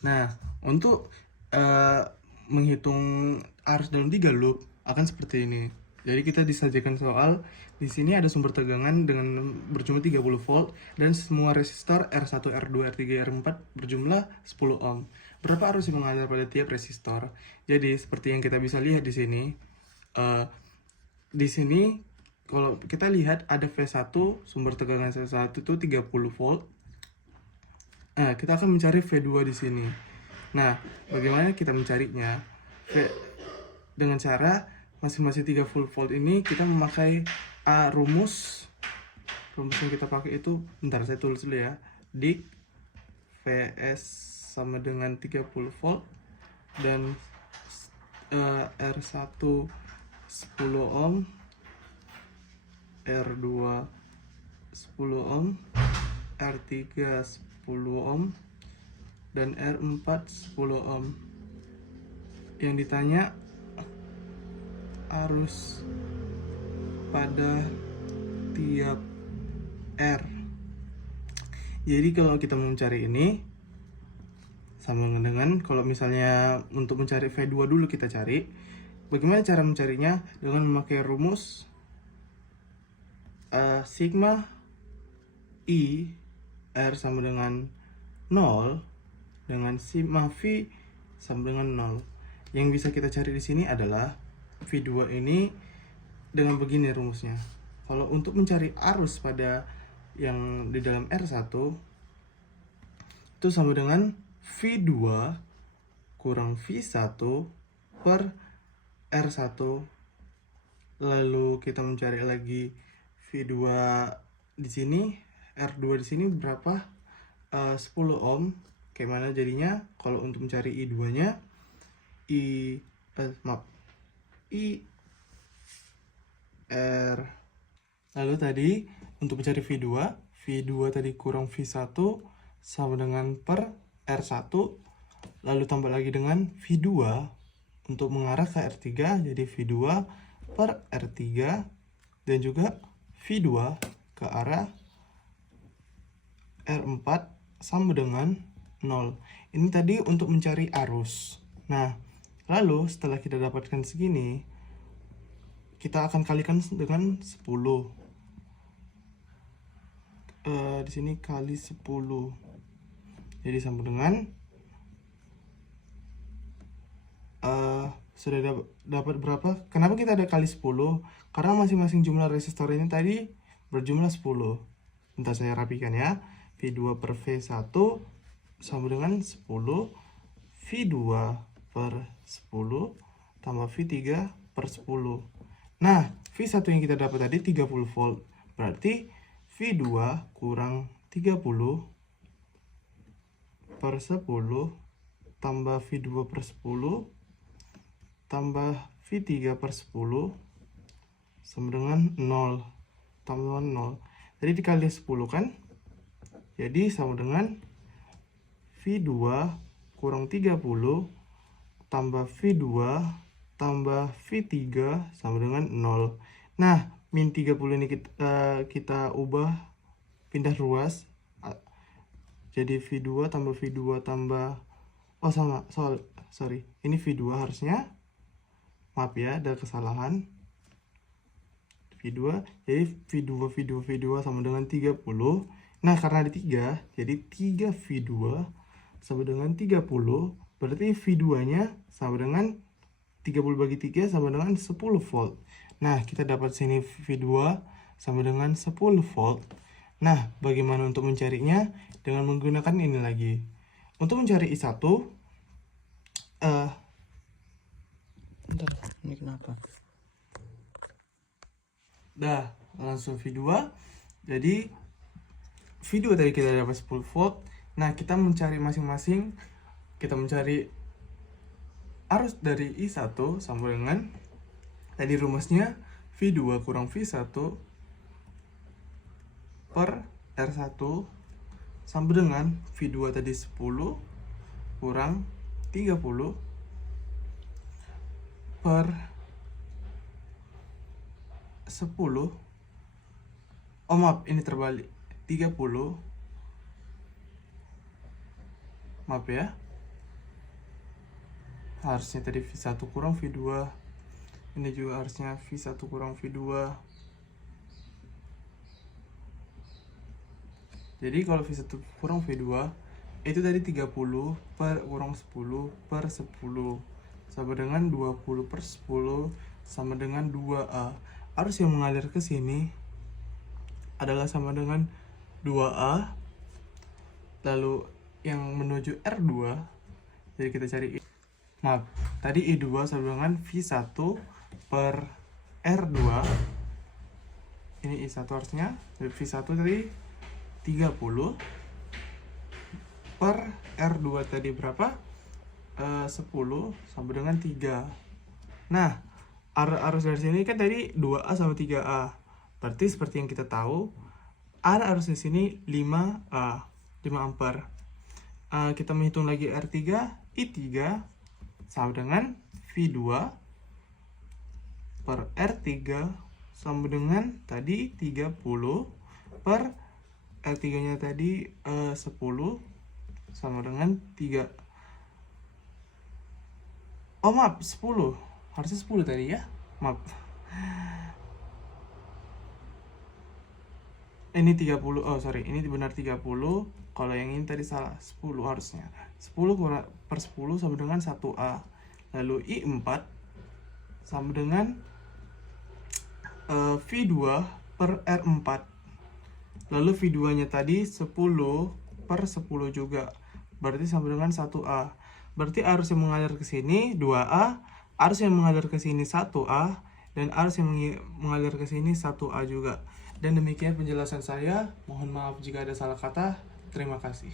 Nah, untuk eh, menghitung arus dalam 3 loop akan seperti ini. Jadi kita disajikan soal di sini ada sumber tegangan dengan berjumlah 30 volt dan semua resistor R1, R2, R3, R4 berjumlah 10 ohm. Berapa arus yang mengalir pada tiap resistor? Jadi seperti yang kita bisa lihat di sini, eh, di sini kalau kita lihat ada V1 sumber tegangan V1 itu 30 volt. Nah, kita akan mencari V2 di sini. Nah, bagaimana kita mencarinya? Dengan cara masing-masing 30 volt ini kita memakai rumus yang kita pakai itu, bentar saya tulis dulu ya. Dik Vs sama dengan 30 volt dan R1 10 ohm, R2 10 ohm, R3 10 ohm, dan R4 10 ohm. Yang ditanya arus pada tiap R. Jadi kalau kita mau mencari ini sama dengan kalau misalnya untuk mencari V2 dulu kita cari. Bagaimana cara mencarinya? Dengan memakai rumus sigma I R sama dengan 0 dengan sigma V sama dengan 0. Yang bisa kita cari di sini adalah V2 ini dengan begini rumusnya. Kalau untuk mencari arus pada yang di dalam R1 itu sama dengan V2 kurang V1 per R1. Lalu kita mencari lagi V2 di sini, R2 di sini berapa? 10 ohm. Kayak mana jadinya? Kalau untuk mencari I2-nya, I R. Lalu tadi untuk mencari V2 tadi kurang V1 sama dengan per R1. Lalu tambah lagi dengan V2 untuk mengarah ke R3, jadi V2 per R3 dan juga V2 ke arah R4 sama dengan 0. Ini tadi untuk mencari arus. Nah, lalu setelah kita dapatkan segini, kita akan kalikan dengan 10. Di sini kali 10. Jadi sama dengan sudah dapat berapa? Kenapa kita ada kali 10? Karena masing-masing jumlah resistor ini tadi berjumlah 10. Bentar saya rapikan ya. V2 per V1 sama dengan 10. V2 per 10 tambah V3 per 10. Nah, V1 yang kita dapat tadi 30 volt. Berarti V2 kurang 30 per 10 tambah V2 per 10 tambah V3 per 10 sama dengan 0. Tambah 0. Jadi dikali 10 kan? Jadi sama dengan V2 kurang 30 tambah V2 tambah V3 sama dengan 0. Nah, min 30 ini kita ubah pindah ruas. Jadi V2 tambah V2 tambah sorry. Ini V2 harusnya. Maaf ya, ada kesalahan. V2, jadi V2 sama dengan 30. Nah, karena ada 3, jadi 3 V2 sama dengan 30. Berarti V2-nya sama dengan 30 bagi 3 sama dengan 10 volt. Nah, kita dapat sini V2 sama dengan 10 volt. Nah, bagaimana untuk mencarinya? Dengan menggunakan ini lagi. Untuk mencari I1, bentar, ini kenapa? Dah, langsung V2. Jadi V2 tadi kita dapat 10 volt. Nah, kita mencari masing-masing. Kita mencari arus dari I1 sama dengan tadi rumusnya V2 kurang V1 per R1 sama dengan V2 tadi 10 kurang 30 per 10. Oh maaf, ini terbalik. 30. Maaf ya. harusnya tadi V1 kurang V2. Ini juga harusnya V1 kurang V2. Jadi kalau V1 kurang V2 itu tadi 30 per kurang 10 per 10 sama dengan 20 per 10 sama dengan 2A. Arus yang mengalir ke sini adalah sama dengan 2A. Lalu yang menuju R2, jadi kita cari maaf, tadi I2 sama dengan V1 per R2. Ini I1 harusnya, V1 tadi 30 per R2 tadi berapa? 10 sama dengan 3. Nah, arus dari sini kan tadi 2A sama 3A. Berarti seperti yang kita tahu, arus di sini 5A, 5 ampere. Kita menghitung lagi R3, I3 sama dengan V2 per R3 sama dengan tadi 30 per R3 nya tadi 10 sama dengan 3. Oh maaf, 10. Harusnya 10 tadi ya. Maaf. Ini 30. Oh sorry, ini benar 30. Kalau yang ini tadi salah, 10 harusnya. 10 per 10 sama dengan 1A. Lalu I4 sama dengan V2 per R4. Lalu V2 nya tadi 10 per 10 juga. Berarti sama dengan 1A. Berarti arus yang mengalir ke sini 2A, arus yang mengalir ke sini 1A, dan arus yang mengalir ke sini 1A juga. Dan demikian penjelasan saya. Mohon maaf jika ada salah kata. Terima kasih.